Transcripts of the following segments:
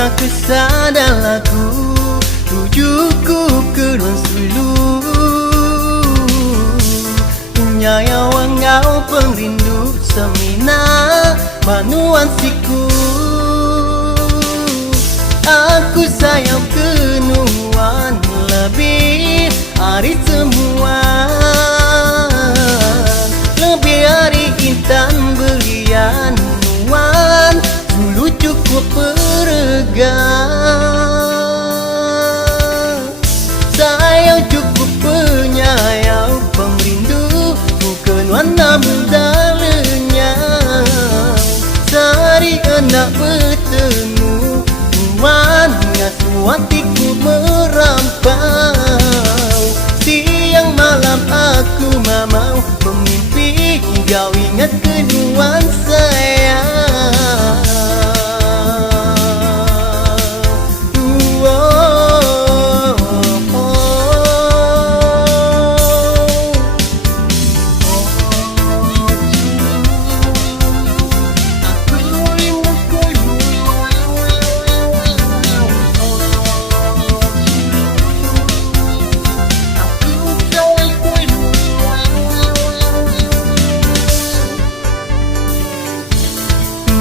Dengar kesada lagu tujuku ke ruang sulu, nyaya wangau perindu semina manuan siku. Aku sayang kenuan lebih hari semua, lebih hari intan belian nuan dulu cukup peregang. Sayang cukup penyayang perindu bukan warna muda lenyang. Sehari enak bertemu nuan ngasuh hatiku merampau. Siang malam aku mamau memimpi kau ingat kenuan sayang.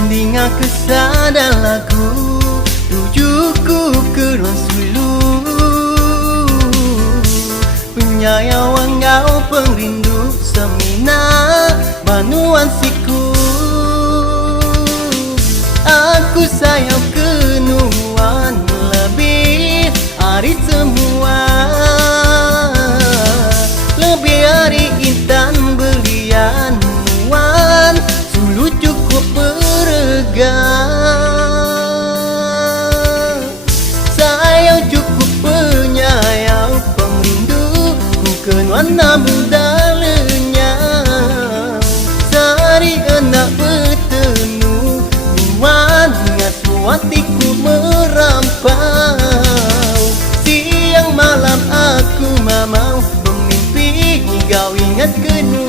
Dengar kesada lagu tujuku ke ruang sulu, penyayang wangau perindu semina manuan siku. Aku sayang kenuan lebih hari semua, lebih hari intan belian nuan sulu cukup peregang. Sayang cukup penyayang perindu bukan warna muda lenyang. Sehari enak bertemu nuan ngasuh hatiku merampau. Siang malam aku mamau memimpi kau ingat kenuan